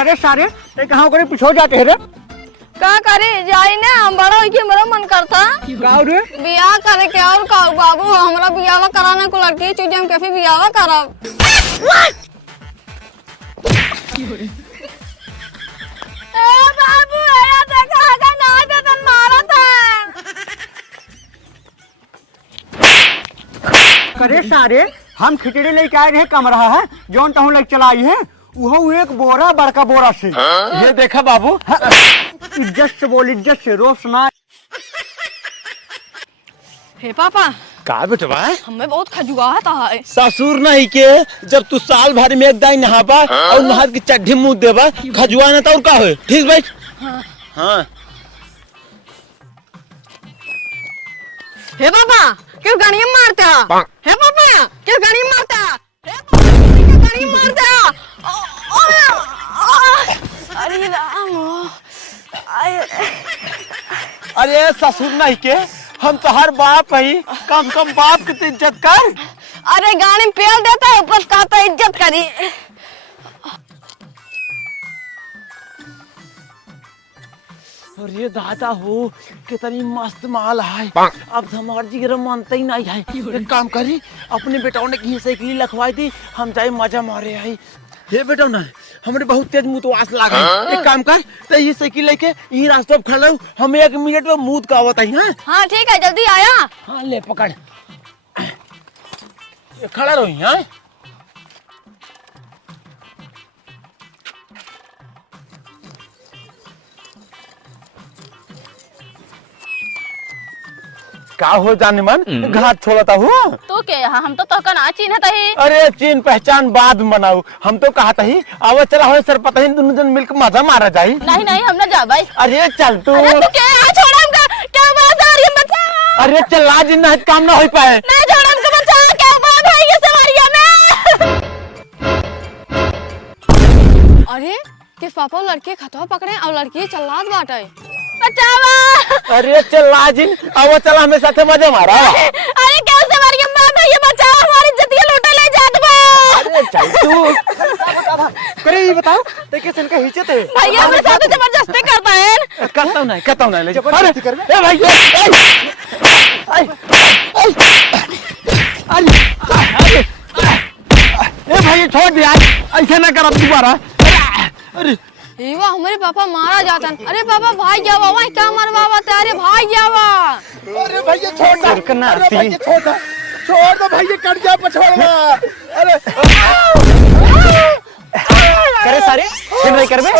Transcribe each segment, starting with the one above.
करे सारे ते कहाँ करे पीछे जाते हैं रे? का करे जाई ना हम बड़ा होई के मेरा मन करता गाँव रे बियाह करे के और का बाबू हमरा बियाह कराना को लड़की चीज हम कैसे बियाह करब। ए बाबू आया देखा का ना दे तन मारा था। करे सारे हम खिचड़ी लेके आए रहे कमरा है जौन तहु लेके चलाई है वो एक बोरा बड़का बोरा से। ये देखा बाबू इज्जत से बोल, इज्जत से रोज सुना। हे पापा का बेटवा हमें बहुत खजुआता है। ससुर नहीं के जब तू साल भर में एक दाई नहाबा और नहा के चड्ढी मुंह देबा खजुआ ना तो और का हो ठीक भाई। हाँ हे पापा क्यों गाड़ी मारता? हे पापा क्यों गाड़ी मारता? हे पापा क्यों गाड़ी मारता? अरे राम अरे ससुर नहीं के हम तो हर बाप है कम कम बाप की तो इज्जत कर। अरे गाड़ी में पेल देता है ऊपर का तो इज्जत करी। अरे दादा हो कितनी मस्त माल है अब हमार जिगर मानता ही नहीं है। एक काम करी अपने बेटाओं ने की साइकिल लखवाई थी हम जाए मजा मारे है। ये बेटा ना हमारे बहुत तेज मुंह तो आस लागा। एक काम कर तो ये साइकिल लेके यही रास्ते पे खड़ा हम 1 मिनट में मुंह का आवत है। हाँ ठीक है जल्दी आया। हाँ ले पकड़ ये खड़ा रहो यहाँ। का हो जाने मन घाट छोड़ता हूँ तो क्या हम तो का ना चिन्हता ही। अरे चीन पहचान बाद में मनाऊ हम तो कहता ही आवा चला हो सर पता ही दोनों जन मिलकर मजा मारा जाए। नहीं नहीं हम ना जा भाई। अरे चल तू क्या छोड़ हमका क्या बात आ रही है बच्चा। अरे चल आज ना काम ना हो पाए नहीं छोड़ हमका बच्चा क्या बात है ये सवारिया में। अरे किस पापा लड़के खतवा पकड़े और लड़की चल्लाद बाटे बचावा। अरे चल आज आवा चला हमें साथे मजा मारा। अरे क्या सवारिया में भाई बच्चा हमारी इज्जत के लूटे ले जात बा। अरे चल तू करे ये बताओ ते कैसे इनका हिचत है भैया मेरे साथ जबरदस्ती करता है। करता हूँ नहीं जबरदस्ती कर ए भाई ए भाई छोड़ दे यार ऐसे ना कर अब दोबारा। अरे एवा हमारे पापा मारा जाता है। अरे पापा भाई जावा वहाँ क्या मरवावा तेरे भाई जावा। अरे भैया छोड़ दे अरे भैया छोड़ दो भैया कट जा पछोड़ना। अरे करे सारे फिर नहीं करबे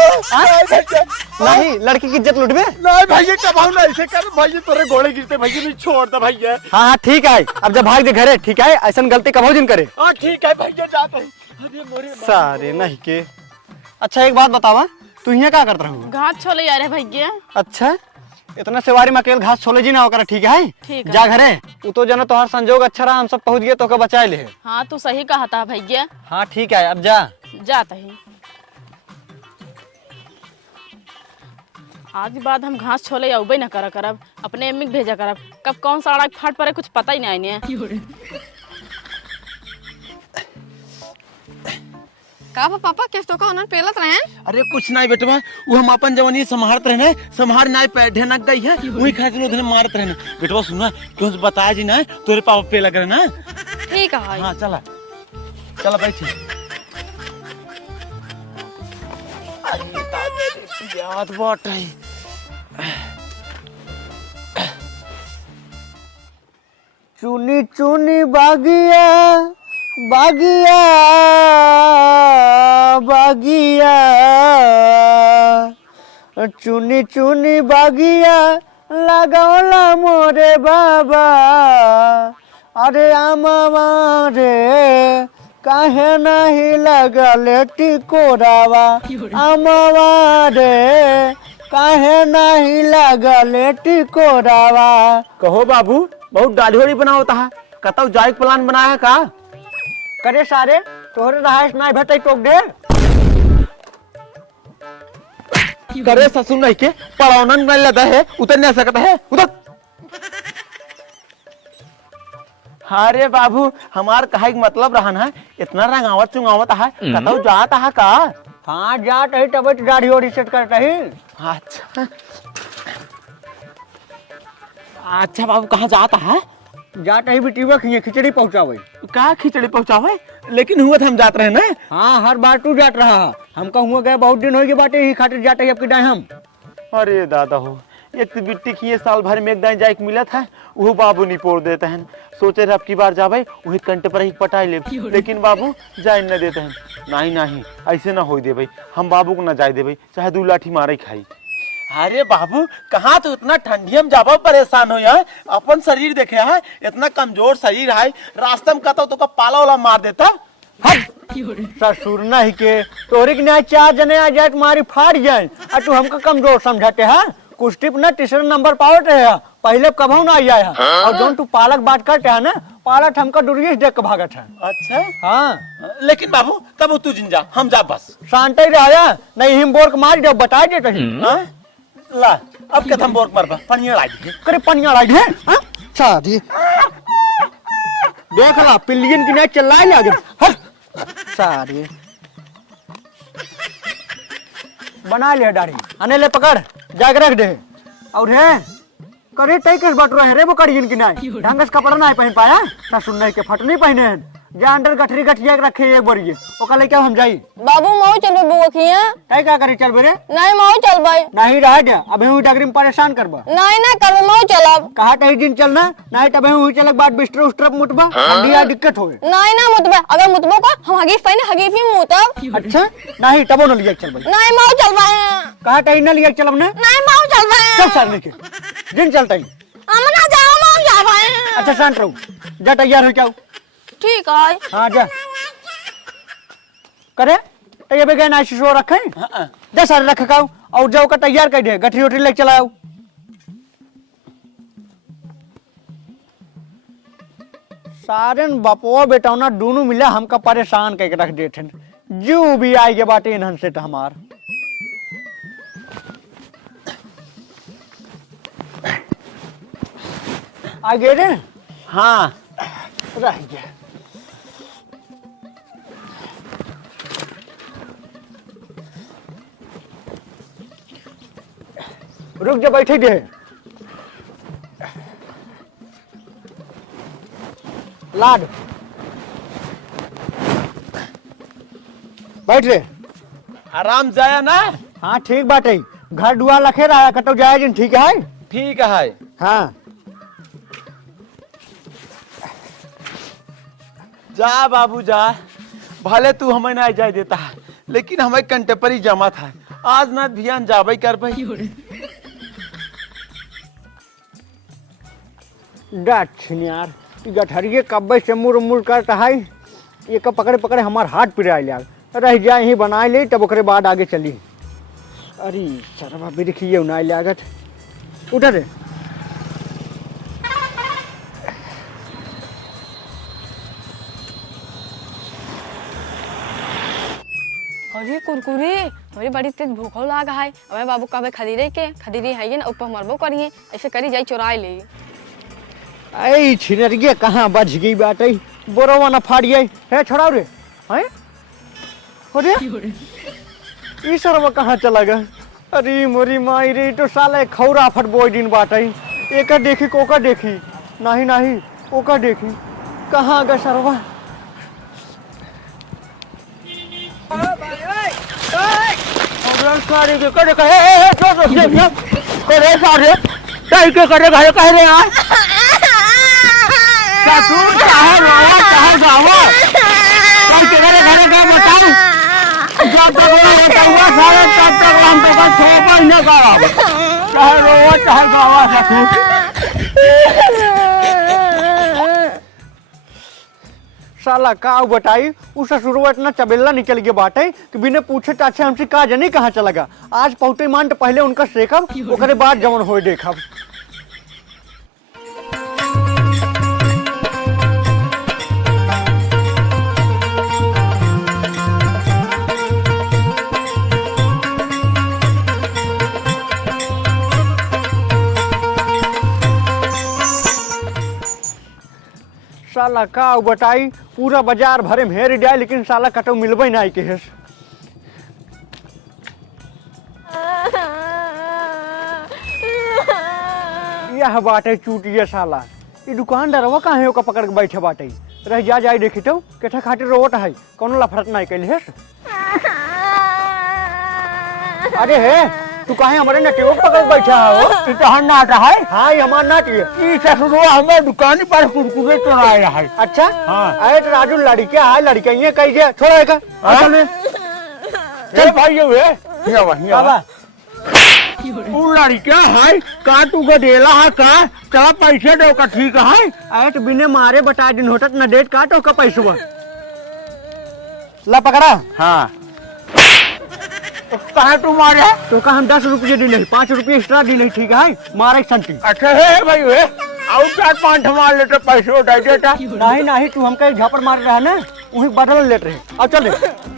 नहीं लड़की की इज्जत लुटबे नहीं भैया कबाऊ ना ऐसे कर भैया तोरे गोले गिरते भैया नहीं छोड़ दे भैया। हाँ हाँ ठीक है अब जब भाग दे घरे ठीक है ऐसा गलती कभी दिन करे। हाँ ठीक है भैया जाते हैं। अरे मोरे सारे नहीं के। अच्छा एक बात बतावा तू यहाँ क्या करता रहू? घाट छोले जा रहे भैया। अच्छा इतना सवारी में अकेले घास छोले जी ना होकर ठीक है ठीक है। जा घरे तू तो जना तोहर संजोग अच्छा रहा हम सब पहुंच गए तो के बचा ले। हाँ तू सही कहा था भैया। हाँ ठीक है अब जा जाता ही आज बाद हम घास छोले अबे न करा करब अपने अम्मी के भेजा करब कब कौन सा अड़ाक फाट पड़े कुछ पता ही नहीं है। का पापा किस तो का उन्होंने पेलत रहे हैं? अरे कुछ नहीं बेटवा वो हम अपन जवानी संभालत रहने संभार ना पैठे नक गई है वही खातिर उधर मारत रहने। बेटवा सुना क्यों बताया जी ना तोरे पापा पे लग रहे ना। ठीक है। हाँ चला चला बैठे। याद बात है चुनी चुनी बागिया बागिया बागिया चुनी चुनी बागिया लगावला मोरे बाबा। अरे आमा रे काहे नहीं लगले टिकोरावा आमा रे काहे नहीं लगले टिकोरावा। कहो बाबू बहुत दाढ़ी वाड़ी बनावता है कतौ जाए प्लान बनाया है का? करे सारे तोहरे रहाइश नहीं भेटे टोक दे। करे ससुर नहीं के पड़ौनन में लगा है उतर नहीं सकता है उधर। अरे बाबू हमार कहे मतलब रहन है इतना रंगावत चुंगावत है कतौ जाता है का? हाँ जात है तब दाढ़ी और सेट करता ही। अच्छा अच्छा बाबू कहाँ जाता है? जात है बिटिया खिए खिचड़ी पहुँचावे। कहाँ खिचड़ी पहुँचावे? लेकिन हुआ तो हम जाते रहे ना। हाँ हर बार तू जात रहा, हमका हुआ गया बहुत दिन हो गए बाटे ही खातिर जाते ही आपकी डाय हम। अरे दादा हो, एक तो बिट्टी खिए साल भर में एक दाई जाए मिला था, वो बाबू नहीं पोड़ देते हैं। सोचे रहे अब की बार जावे वही कंटे पर ही पटाई ले, लेकिन बाबू जाए न देते हैं। नहीं नहीं ऐसे ना हो दे भाई, हम बाबू को ना जाए दे भाई, चाहे 2 लाठी मारे खाई। अरे बाबू कहाँ तो इतना ठंडियम जाबा परेशान हो यार, अपन शरीर देखे है इतना कमजोर शरीर है, रास्ते में कहता तो का पाला वाला मार देता। ससुर नहीं के तोहरे के नहीं 4 जने आ जाए तुम्हारी फाड़ जाए और तू हमको कमजोर समझाते हैं। कुश्ती ना तीसरा नंबर पावत है, पहले कभी ना आया है। और जो तू पालक बात करते है ना, पालक हमका दूरिये देख के भागत है। अच्छा हाँ लेकिन बाबू तब तू जिन जा, हम जा बस। शांत ही रहा नहीं हिम बोर के मार जब बता देते हैं। ला अब क्या हम बोर मरबा पनिया लाई दे करे पनिया लाई है। शादी देख ला पिल्लियन की नहीं चला ले आगे सारी बना लिया दाढ़ी आने ले पकड़ जाग रख दे। और है करे तय किस बट रहे रे वो कड़ियन की नहीं ढंग से कपड़ा नहीं पहन पाया ना सुनने के फट नहीं पहने हैं जा अंडर गठरी गठिया रखे एक बरिए ओका लेके हम जाई। बाबू माओ चलबे बुआ खिया। तय का करे चल बेरे? नहीं माओ चलबे। नहीं रह जा अबे हूं डगरी में परेशान करबा। नहीं ना करबे माओ चलब। कहा तही दिन चलना नहीं तबे हूं चलक बाद बिस्तर उस्तर मुतबा ठंडी आ दिक्कत होए। नहीं ना मुतबे, अगर मुतबो को हम हगी फैन हगी भी मुतब। अच्छा नहीं तबो न लिया चल भाई। नहीं माओ चलबे। कहा तही न लिया चलब ना? नहीं माओ चलबे। सब सारने के दिन चलता ही। हम ना जाओ माओ जाबे। अच्छा शांत रहो, जा तैयार हो जाओ। ठीक है। हाँ जा करे तैयार पे गए ना शिशो रखे जा सारे रख खाओ और जाओ का तैयार कर दे गठरी उठरी लेके चलाओ। सारन बापो बेटा ना दोनों मिला हमका परेशान करके रख देते जो भी आएगे बाटे इन्हन से तो हमार आगे रे। हाँ रह गया रुक जा बैठे दे लाड बैठ रे। आराम जाया ना। हाँ ठीक बात है घर दुआर रखे रहा कटो जाए जिन ठीक है। ठीक है। हाँ जा बाबू जा, भले तू हमें ना जाए देता है लेकिन हमें कंटे पर ही जमा था, आज ना ध्यान जाबे कर भाई। यार गठरिए कब्बे से मुर मुर करता है ये का पकड़े पकड़े हमार हाथ पिराए लिया रह जाए ही बना ले तब ओकरे बाद आगे चली। अरे सरवा भी देखिए उनाई लागत उठा दे। अरे कुरकुरे हमारी बड़ी तेज भूख लागा है। हमें बाबू कबे खदीरे है ना ऊपर मरबो करिए ऐसे करी जाई चुराए ले। ऐ छिनरिए कहाँ बज गई बात है बोरवा ना फाड़िए है छोड़ाओ रे हैं। अरे ई सरवा कहाँ चला गया? अरे मोरी माई रे तो साले खौरा फट बोई दिन बात है एक देखी कोका देखी नहीं नहीं कोका देखी कहाँ गया सरवा? सारे के करे कहे करे सारे कहीं के करे घरे कह रहे यार ससुर चाहे रोवा चाहे गावा कहीं के करे घरे का बताओ जब तक वो बताऊंगा सारे तब तक हम तो का 6 महीने का चाहे रोवा चाहे गावा ससुर। साला का बताई उस ससुरवा इतना चबेला निकल गया बाटे कि बिना पूछे ताछे हमसे का जाने कहाँ चला गया। आज पहुँचे मान तो पहले उनका सेकब ओकरे बाद जवन हो देखब। साला का बताई पूरा बाजार भरे में हेर जाए लेकिन साला कटो मिलबे नहीं के हेस। यह बाटे चूटिया साला ई दुकानदारवा काहे ओका पकड़ के बैठे बाटे रह जा जाई देखी तो केठा खातिर रोट है कोनो लफड़त नहीं कैल है। अरे हे तू काहे हमारे नटियो पकड़ बैठा हो? ई तो हन नाटा है। हाँ ये हमार नाटी है। ई ससुरो हमें दुकान पर कुरकुरे चुराए है। अच्छा हाँ। अरे तो राजू लड़कियां है लड़कियां ये कही जे छोड़ा का चल चल भाई ये बाबा उ लड़किया है का तू के देला है का चला पैसे दो का ठीक है। अरे तो बिने मारे बता दिन होटत न डेट काटो का पैसा ला पकड़ा। हाँ कहा तू मारे तो का हम 10 रुपये दी नहीं 5 रुपये एक्स्ट्रा दी नहीं ठीक है मारे संती। अच्छा है भाई वे आउ 4-5 मार लेते पैसे उठा देता। नहीं नहीं तू हमका एक झापड़ मार रहा है ना वही बदल लेते रहे अब चले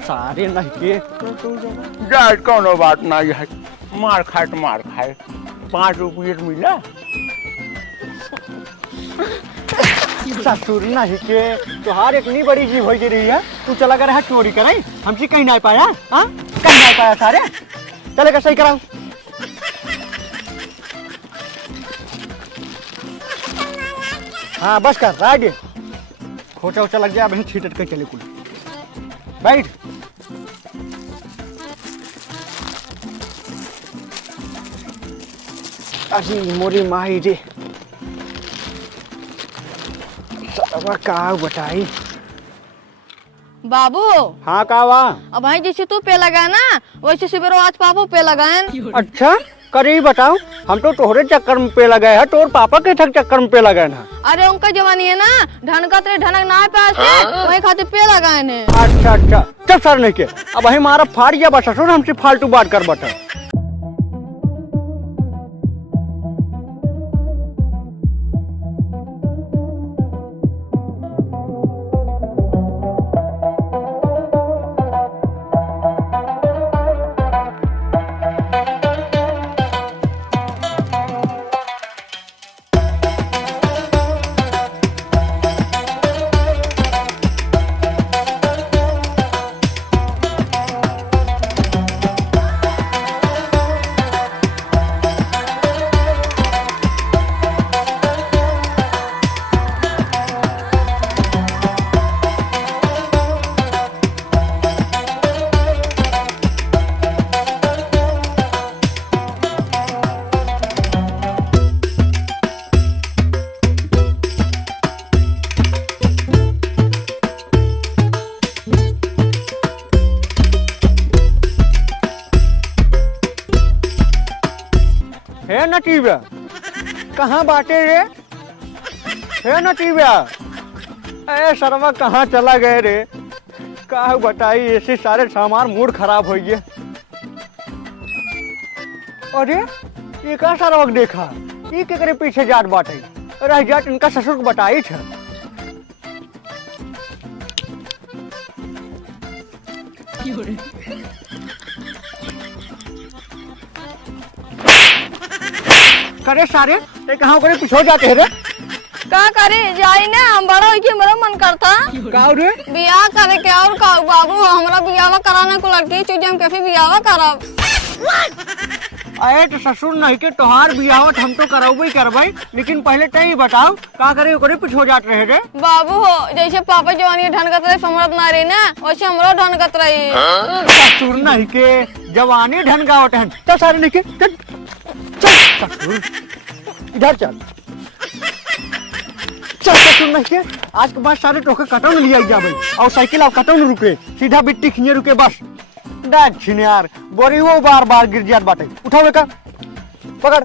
सारे नहीं के जाए कोनो बात नहीं है मार खाए तो मार खाए 5 रुपये मिला ससुर नहीं के तुहार इतनी बड़ी जीव हो रही है तू चला कर चोरी करे हमसे कहीं नहीं पाया। हाँ कहीं नहीं पाया सारे चलेगा सही कराओ। हाँ बस कर राइट खोचा उचा लग जाए अब छीटट के चले कुल बैठ। अजी मोरी माही रे साला का बताई। बाबू हाँ कावा अब भाई जैसे तू पे लगा ना वैसे सुबह आज पापा पे लगाए। अच्छा करी बताओ हम तो तोहरे चक्कर में पे लगाए है तोर पापा के चक्कर में पे लगाए ना। अरे उनका जवानी है ना ढनकत रे ढनक ना पास वही खातिर पे लगाए ने। अच्छा अच्छा चल सर नहीं के अब वही मारा फाड़ गया बस ससुर हमसे फालतू बात कर बता। है नटीव्या कहाँ बाटे रे है नटीव्या ए सरवा कहाँ चला गए रे का बताई ऐसे सारे सामान मूड खराब हो गए। अरे ये का सारा देखा ये केकरे पीछे जाट बाटे रह जाट इनका ससुर को बताई छ। करे सारे ते कहाँ करे पीछे जाते हैं रे का करे जाई ना हम बड़ा होई के मेरा मन करता का रे बियाह करे के और का बाबू हमरा बियाह कराने को लड़की चीज हम कैसे बियाह करब। अरे तो ससुर नहीं के तोहार बियाह हम तो कराबे करबे लेकिन पहले ते ही बताओ का करे ओकरे पीछे जात रहे रे। बाबू हो जैसे पापा जवानी ढनकत रहे समरत ना रही ना वैसे हमरो ढनकत रही। ससुर नहीं के जवानी ढनगावट है तो सारे नहीं के चल चल ससुर इधर चल चल ससुर नहीं के आज के बाद सारे टोके कटौन लिया जाबे और साइकिल अब कटौन रुके सीधा बिट्टी खिंचे रुके बस डाक छिने यार बोरी वो बार बार गिर जात बाटे उठाओ का पकड़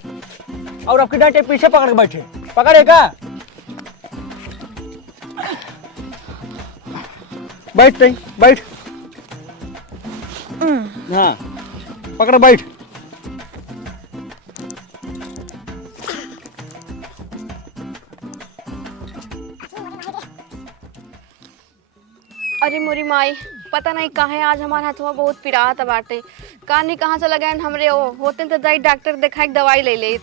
और आपके डांटे पीछे पकड़ के बैठे पकड़े का बैठ नहीं बैठ हाँ पकड़ बैठ। अरे मोरी माई पता नहीं कहाँ आज हमारा हथवा बहुत पिरात बाटे कानी कहाँ से लगाए हमरे ओ होते तो जाई डॉक्टर दिखाई दवाई ले ले।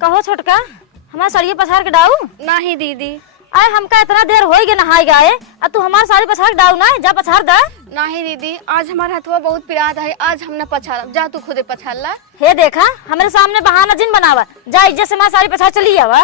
कहो छोटका हमारा सरिये पसार के डाऊ। नहीं दीदी आए हमका इतना देर हो गए नहाए गए अब तू हमार साड़ी पछाड़ डाउ ना जा पछाड़ दे। नहीं दीदी, आज हमारा हथवा बहुत पिरात है, आज हम न पछाड़ब। जा तू खुदे पछाड़ ला। हे देखा हमरे सामने बहाना जिन बनावा, जा इज्जत से हमार साड़ी पछाड़ चली आवा।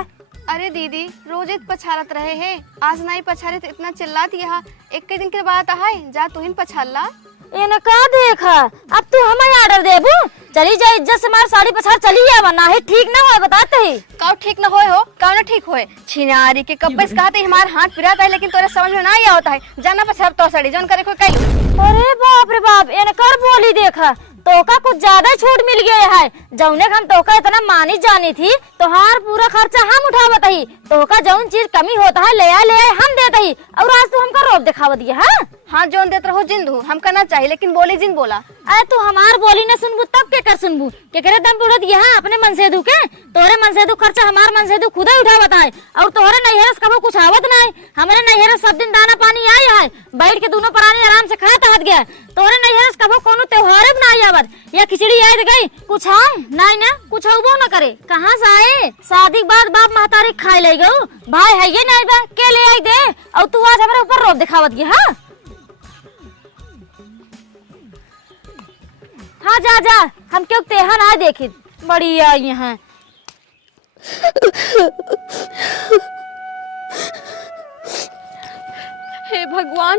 अरे दीदी, रोज पछाड़त रहे हैं, आज नहीं पछाड़े तो इतना चिल्लात यहाँ। एक के दिन के बाद है, जा तू ही पछाड़ ला। एने का देखा अब तू हमें ऑर्डर देबू, चली जा इज्जत से हमार साड़ी पछाड़ चली आवा, ना ही ठीक ना हो बताते ही। काउ ठीक न होए हो, काउ न ठीक होए। छिनारी के कब्बे से कहते हमारे हाथ पिराता है, लेकिन तोरे समझ में ना आया होता है। जाना पछाड़ तो साड़ी जौन करे कोई कही। अरे बाप रे बाप, एने कर बोली देखा तोका कुछ ज्यादा छूट मिल गया है। जौने हम तोका इतना मानी जानी थी, तोहार पूरा खर्चा हम उठावत ही। तोका जौन चीज कमी होता है ले आए हम देते ही, और आज तू हमका रोब दिखावा दिया है। हाँ जौन देत रहो जिंदू, हम करना चाहिए, लेकिन बोली जिन बोला। अरे तू हमार बोली न सुनबू तब के कर सुनबू के करे दम बुढ़त यहाँ अपने मन से दू के तोरे मन से दू खर्चा हमार मन से दू खुद ही उठावत है। और तोहरे नैहरस कबो कुछ आवत नहीं, हमारे नैहरस सब दिन दाना पानी आया है, बैठ के दोनों प्राणी आराम से खात हत गया। तोरे नैहरस कबो कोनो त्योहार ना आवत, या खिचड़ी आए गई कुछ आए नहीं ना कुछ होबो न करे। कहाँ से आए शादी के बाद बाप महतारी खाए ले गऊ, भाई है ये नहीं बा के ले आई दे, और तू आज हमारे ऊपर रोब दिखावत गया। हाँ जा जा, हम क्यों तेहा ना देखी बड़ी आई यहाँ। हे भगवान,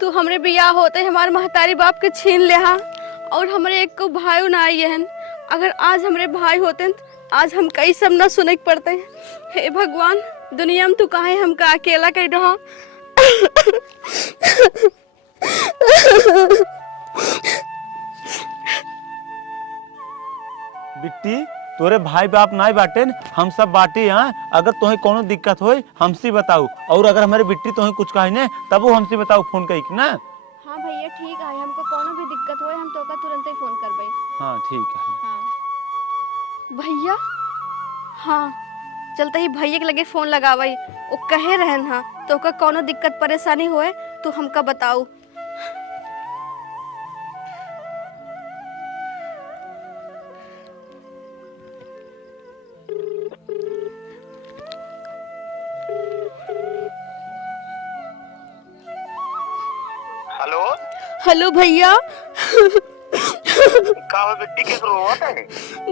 तू हमरे बियाह होते हमारे महतारी बाप के छीन ले हा, और हमरे एक को भाई ना आई है। अगर आज हमरे भाई होते तो आज हम कई सब न सुने पड़ते। हे भगवान, दुनिया में तू काहे हमका अकेला कह रहा। बिट्टी तोरे भाई बाप नहीं बाटे, हम सब बाटे। हाँ अगर तुम्हें कोनो दिक्कत होए हमसे बताओ, और अगर हमारे बिट्टी तुम्हें कुछ कहे ने तब वो हमसे बताओ फोन कही ना। हाँ भैया ठीक है, हमको कोनो भी दिक्कत होए हम तोका तुरंत ही फोन करबे। हाँ ठीक है। हाँ भैया, हाँ चलते ही भैया के लगे फोन लगावाई, वो कहे रहन हाँ तोका कोनो दिक्कत परेशानी होए तो हमका बताओ। हेलो हेलो भैया। का बेटी के रोवत है?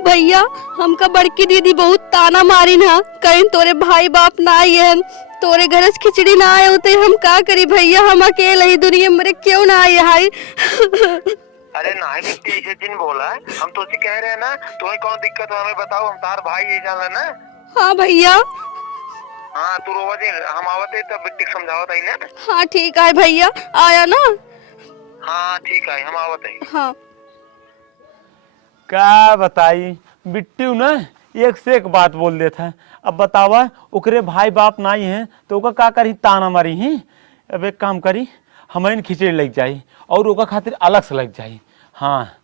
भैया हमका बड़की दीदी बहुत ताना मारी ना, कहीं तोरे भाई बाप ना आई है, तोरे घर से खिचड़ी ना आए होते, हम का करी भैया, हम अकेले ही दुनिया में क्यों ना आए हाय। अरे नहीं बेटी ऐसे दिन बोला है, हम तो उसे कह रहे हैं ना, तुम्हें कौन दिक्कत हो हमें बताओ, हम तार भाई ये जान ना। हाँ भैया। हाँ तू रोवा दे, हम आवते तब बेटी समझावत है ना। हाँ ठीक है भैया, आया ना। हाँ ठीक है, हम आवत है। हाँ क्या बताई बिट्टू ना एक से एक बात बोल देता है। अब बतावा ओकरे भाई बाप नहीं है तो ओका का करी ताना मारी ही। अब एक काम करी हमें खिचड़ी लग जाई और ओका खातिर अलग से लग जाई। हाँ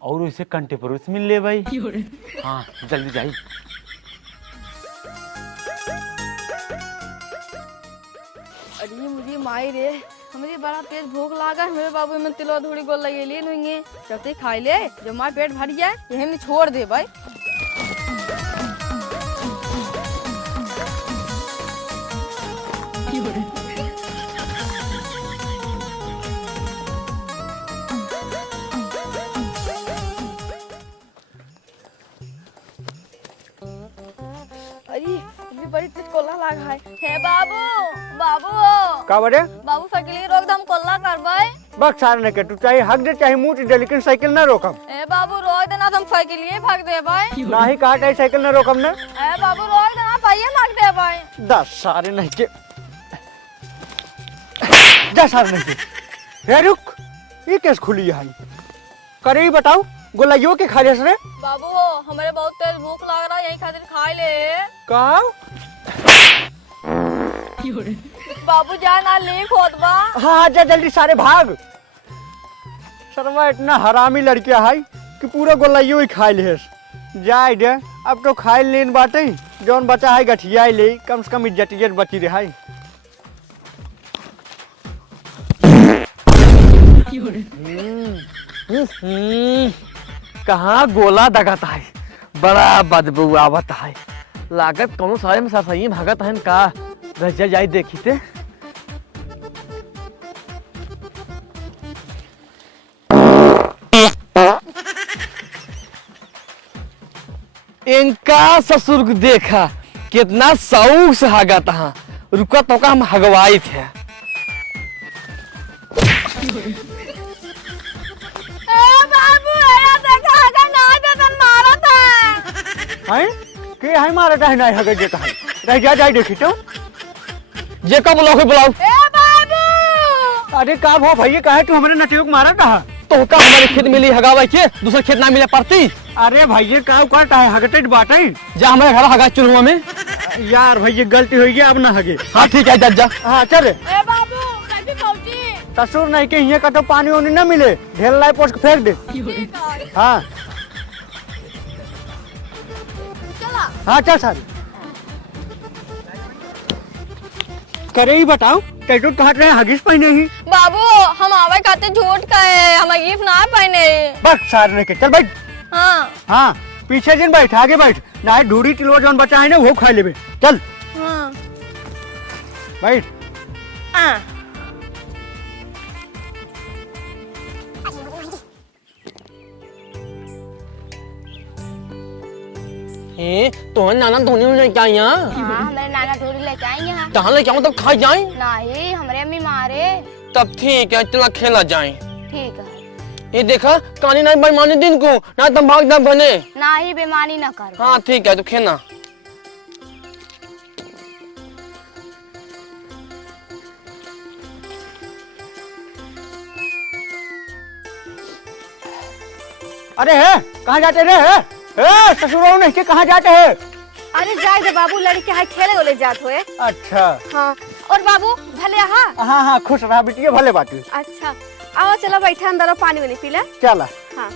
और उसे कंटेम्पोररी मिल ले भाई। हाँ जल्दी जाई। अरे मुझे माई रे, हमारी बड़ा तेज भूख लागा, मेरे बाबू में तिलो धूड़ी गोल लगे लिए नहीं चलते खाई ले, जब हमारा पेट भर जाए यही में छोड़ दे भाई। अरे अभी बड़ी तेज कोल्ला लागा है। हे बाबू बाबू का बड़े बाबू साइकिल रोक दम कोल्ला करवाए। बक सार ने के तू चाहे हक दे चाहे मुंह दे, लेकिन साइकिल ना रोकम। ए बाबू रोक देना, तुम साइकिल ये भाग दे भाई। ना ही कहा चाहे साइकिल ना रोकम ने। ए बाबू रोक देना, पाइए भाग दे भाई। 10 सारे नहीं के जा सारे नहीं के। रे रुक, ये कैसे खुली है? करे ही बताओ, गोलाइयो के खा ले रे। बाबू हमारे बहुत तेज भूख लग रहा है, यही खातिर खा ले। का बाबू जा ना ले खोद बा। हाँ जा जल्दी सारे भाग। शर्मा इतना हरामी लड़किया है कि पूरा गोलाइयो ही खा ले। जाए दे, अब तो खाए लेन बाटे, जौन बचा है गठिया ले, कम से कम इज्जत बची रहे। कहाँ गोला दगता है, बड़ा बदबू आवत है। लागत कोनो सारे में सही भागत है का। रजा जाई देखी थे। इनका ससुर को देखा कितना शौक से हगा था, रुका तो का हम हगवाई थे। हैं के है मारा है नहीं हगे जे कहा रह जा जाई देखी तो जे कब बुलाओ के बुलाओ। अरे का हो भैया कहे तू हमरे नटियो को मारा कहा तो का हमारे खेत मिली हगावा के दूसरा खेत ना मिले पड़ती। अरे भैया का करता है हगटे बाटे जा हमारे घर हगा चुनुआ में। यार भैया गलती हो गई अब ना हगे। हाँ ठीक है जा। हाँ चल ससुर नहीं के यहाँ का तो पानी वानी न मिले ढेर लाई पोस के फेंक दे। हाँ हाँ चल सारी करे ही बताओ टैटू काट रहे हगिस पहने ही। बाबू हम आवे खाते झूठ का है, हम गिफ्ट ना पहने। बस सारने के चल बैठ। हाँ हाँ पीछे दिन बैठ आगे बैठ ना ढूढ़ी टिलवा जौन बचा है ना वो खा लेबे चल। हाँ बैठ। हाँ तो नाना धोनी लेके आई यहाँ। हमारे नाना ढूंढ लेके आएंगे। हाँ कहाँ लेके आऊँ तब खा जाए। नहीं हमारे अम्मी मारे। तब ठीक है चला खेला जाए। ठीक है ये देखा कहानी नहीं बेईमानी दिन को ना तुम भाग ना बने ना ही बेमानी ना कर। हाँ ठीक है तो खेलना। अरे है कहाँ जाते रे ससुराल नहीं के कहाँ जाते हैं। अरे जाए दे बाबू, लड़के हाय खेले वाले जात हुए। अच्छा हाँ और बाबू भले हाँ। हाँ हाँ खुश रहा बिटिया भले बात। अच्छा आओ चलो बैठा अंदर और पानी वानी पी ले। चला हाँ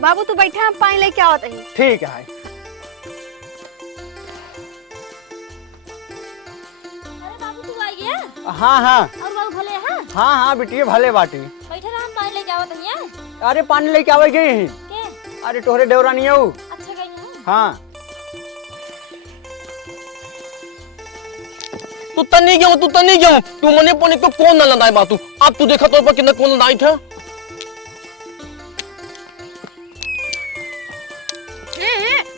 बाबू तू बैठा, हम पानी लेके आवत ही। ठीक है। अरे बाबू तू आ गया? हाँ हाँ और बाबू भले हैं? हाँ हाँ बिटिया भले बाटी। बैठे रहा, हम पानी लेके आवत हइया। अरे पानी लेके आवे गई। के अरे तोहरे देवरा नहीं आऊ। अच्छा गई हैं। हाँ तू तनी क्यों तू मने पने को कौन ना लदाई बातू। अब तू देखा तो पर कितना कौन लदाई था।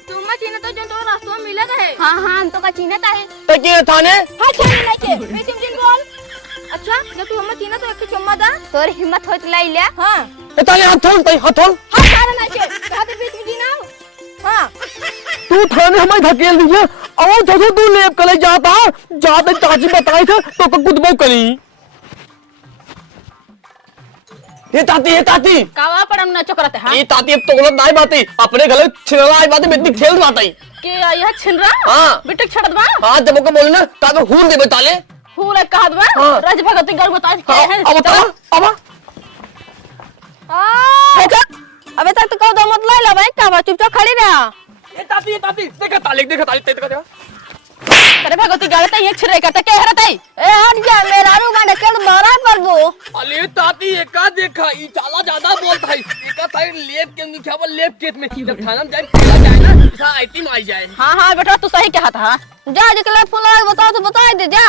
तुम मत चिन्ह तो जो तो रास्ता में मिला है। हाँ हाँ हम तो का चिन्हता है। तो के थाने हाँ चिन्ह नहीं के मैं तुम जिन बोल। अच्छा जब तू हम चिन्ह तो एक चम्मा दा। तोर हिम्मत होत लाई ले। हाँ ए ताले हाथ खोल हाँ सारा नहीं के कहते बीच में जीना। हाँ तू थाने हमें धकेल दिया और जो तू लेप कले जाता चाची बताई था तो कुछ बहुत करी। ये ताती कावा पर हम ना चकरते। हाँ ये ताती अब तो गलत नहीं बाती अपने गले छिलला आई बाती बेटी खेल बाती के यह छिन रहा। हाँ बिटिक छड़त बा। हाँ जब को बोले ना ताके हुन दे बताले। पूरे कहत बा। हाँ। राज भगत गढ़ बता के हाँ, है। अब बता अब अबे तक तो कहो दो मत लाई ला भाई, का चुपचाप खड़ी रहा। ये ताती देखा ताले देखा अरे भगवती गलत है, ये छिरे करता क्या है रहता है। ए हट जा मेरा रू गाने के मारा कर दो। अरे ताती एका देखा ई चाला ज्यादा बोलता है एका साइड लेप के नीचे वो लेप केस में जब थाना में जाए खेला जाए ना ऐसा आईती मार जाए। हाँ हाँ बेटा तू सही कहा था। जा जिकला फुला बताओ तो बता दे जा।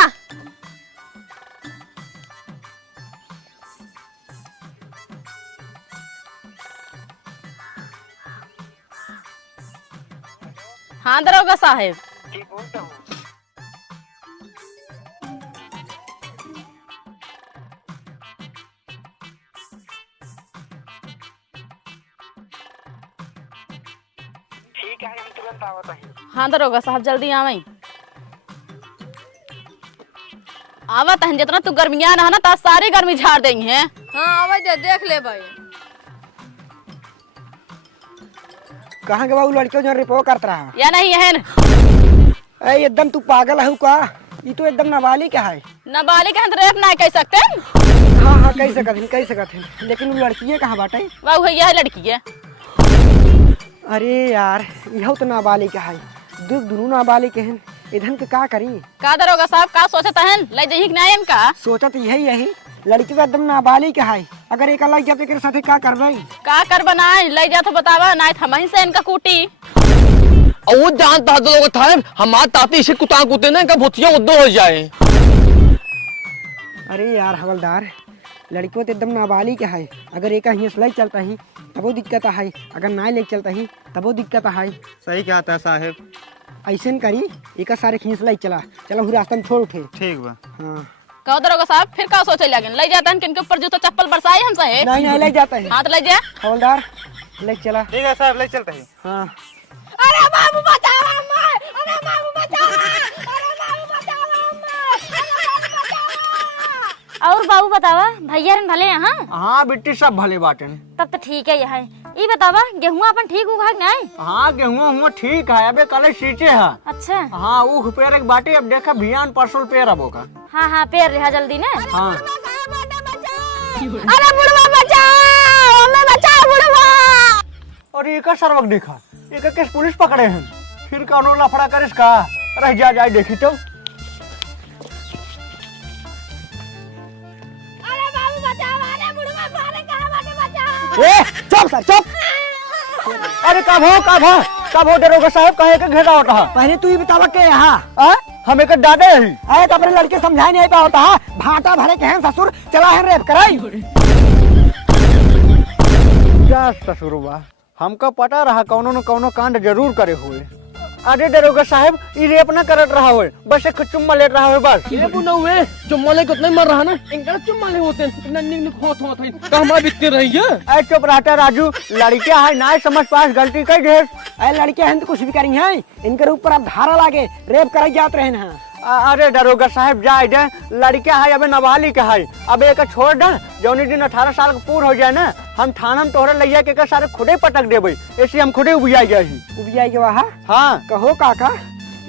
हाँ दरोगा साहेब ठीक बोलता हूँ। ठीक है हम तुरंत आवत हैं। हाँ दरोगा साहब जल्दी आवे। आवत हैं जितना तू गर्मियां रहा ना ता सारी गर्मी झाड़ देंगे हैं। हाँ आवे दे देख ले भाई। कहाँ के बाबू लड़कियों जो रिपोर्ट करता रहा या नहीं है ऐ एकदम तू पागल है का। ये तो एकदम नाबालिग है। नाबालिग है तो रेप ना कह सकते। हाँ हाँ कह सकत है लेकिन वो लड़की कहाँ बाटे। वाह भैया है लड़की है। अरे यार यह तो नाबालिग है दोनों नाबालिग हैं इधन के का करी। का दरोगा साहब का सोचता है ले जही ना इनका। सोचत यही लड़की का एकदम नाबालिग है अगर एक अलग जाते के साथे का करबई। का कर बनाए ले जा तो बतावा ना हम ही से इनका कूटी। और वो जानता तो लोग था हमारे ताती इसे कुत्ता कुत्ते ना का भूतिया उद्दो हो जाए। अरे यार हवलदार, लड़कियों तो एकदम नाबालिग है। अगर एक हिंसलाई चलता ही तबो दिक्कत है, अगर ना ले चलता ही तबो दिक्कत है। सही कहता है साहेब। ऐसे करी एक सारे हिंसलाई चला चला हूँ रास्ता में छोड़ उठे। ठीक बा। हाँ कहो दरोगा साहब फिर का सोचे लगे ले जाता है किनके ऊपर जूता चप्पल बरसाए हम साहेब। नहीं नहीं ले जाता है। हाँ तो ले जा। हवलदार ले चला। ठीक है साहब, ले चलते हैं। हाँ अरे बाबू बचाओ अम्मा, अरे बाबू बचाओ, अरे बाबू बचाओ अम्मा, और बाबू बतावा भैया रन भले यहाँ? हाँ बिट्टी सब भले बाटन। तब तो ठीक है यहाँ। ये बतावा गेहूं अपन ठीक उगा के नहीं? हाँ गेहूँ हुआ ठीक है, अबे कल सींचे है। अच्छा हाँ ऊख पेड़ एक बाटे, अब देखा भियान परसों पेड़ अब होगा। हाँ हाँ पेड़ रहा जल्दी ने। हाँ अरे बुढ़वा बचाओ हमें, बचाओ बुढ़वा। और ये का सर्वक देखा, एक केस पुलिस पकड़े हैं, फिर कौन लफड़ा कर इसका रह जा जाए देखी तो। अरे बाबू बचाओ, अरे बुढ़वा सारे कहाँ बाटे बचाओ। ए चुप सर चुप। अरे कब हो दरोगा साहब, कहे के घेरा होता है। पहले तू ही बतावा के यहाँ हम एक दादे ही अरे तो अपने लड़के समझाई नहीं पा होता है। भाटा भरे के हैं ससुर चला है रेप कराई। क्या ससुर बा, हमका पता रहा कौनो न कौनो कांड जरूर करे हुए। अरे दरोगा साहब ये रेप न करत रहा हुए, बस एक चुम्मा लेट रहा हुए बस। ये पुना हुए चुम्मा ले कितने मर रहा ना, इनका चुम्मा ले होते हैं नन्नी ने खोत होत है का हमारे बिकते रही है। अरे चुप रहता राजू, लड़कियां है ना समझ पास गलती कर ढेर। अरे लड़के हैं तो कुछ भी करेंगे हैं, इनके ऊपर अब धारा लागे रेप कराई जात रहे हैं। अरे दरोगा साहब जाए दे, लड़कियां है अबे नाबालिग है, अब एक छोड़ दे, जौनी दिन 18 साल का पूर हो जाए ना, हम थाना में तोहरे लैया के सारे खुदे पटक देबे, ऐसे हम खुदे उबिया गए ही। उबिया के वहाँ हाँ कहो काका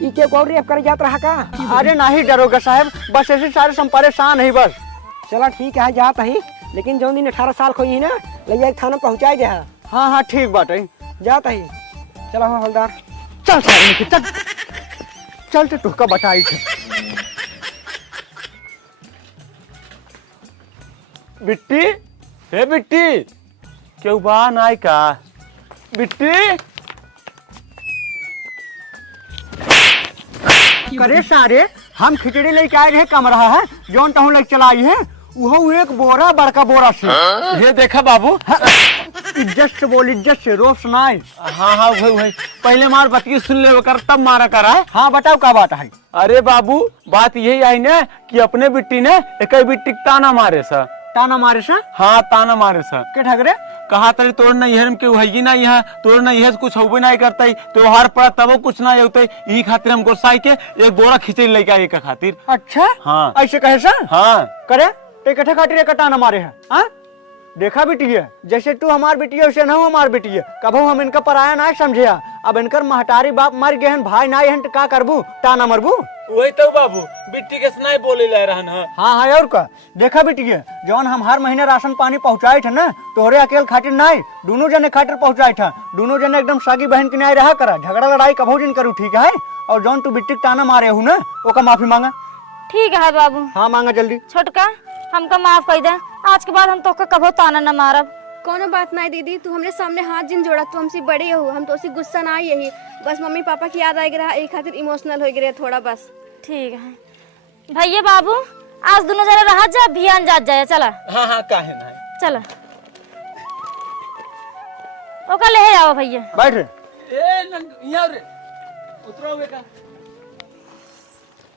ई के को रेप कर जात रहा का? अरे नहीं दरोगा साहब, बस ऐसे सारे हम परेशान है बस। चला ठीक है जात है, लेकिन जो दिन 18 साल खोई ना लैया के थाना पहुँचाई दे। हाँ हाँ ठीक बात है, जात है। चला हो हवलदार चल साहब चल चल तो तुका बताई थे। बिट्टी हे बिट्टी क्यों बा नाय का बिट्टी। करे सारे हम खिचड़ी लेके आए रहे कम रहा है, जौन तहु लेके चलाई है वो एक बोरा बड़का बोरा से। ये देखा बाबू इज्जत से बोल, इज्जत से रोज सुनाई। हाँ हाँ भाई पहले मार बतिया सुन ले कर तब मारा करा है। हाँ बताओ क्या बात है। अरे बाबू बात यही आई ना कि अपने बिट्टी ने एक बिट्टी ताना मारे सा। ताना मारे सा? हाँ ताना मारे सा। के ठगरे कहा तरी तोड़ नहीं है के है ना यहाँ तोड़ नहीं है कुछ होबे नहीं करता त्योहार पड़ा तब कुछ ना होता यही खातिर हम गोसाई के एक बोरा खिचड़ी लेके आए का खातिर। अच्छा हाँ ऐसे कहे सा? हाँ करे टेकठे खातिर एक ताना मारे है। हाँ देखा बेटी है, जैसे तू हमार बेटी है वैसे न हमार बेटी है, कभू हम इनका पराया ना समझे। अब इनकर महतारी बाप मर गए हैं, भाई ना है तो का करबू, ताना मरबू। वही तो बाबू बिट्टी के सुनाई बोले ले रहन है। हाँ हाँ और का देखा बेटी है, जौन हम हर महीने राशन पानी पहुँचाए थे ना, तोहरे अकेले खातिर नहीं दोनों जने खातिर पहुँचाए था। दोनों जने एकदम सागी बहन के न्याय रहा करा, झगड़ा लड़ाई कभू दिन करू ठीक है। और जौन तू बिट्टी ताना मारे हूँ ना ओका माफी मांगा। ठीक है बाबू। हाँ मांगा जल्दी। छोटका हमका माफ कर दे, आज के बाद हम तो कभो ताना न मारब। कोनो बात नहीं दीदी, तू हमरे सामने हाथ जिन जोड़ा, तू हमसे बड़े हो, हम तो उसी गुस्सा ना आई यही, बस मम्मी पापा की याद आएगी रहा एक खातिर इमोशनल हो गए थोड़ा बस। ठीक है भैया बाबू आज दोनों जने रहा जा भियान जात जाए। चला हाँ हाँ काहे ना चला ओका ले आओ भैया। बैठ रे। ए यहाँ रे उतरो का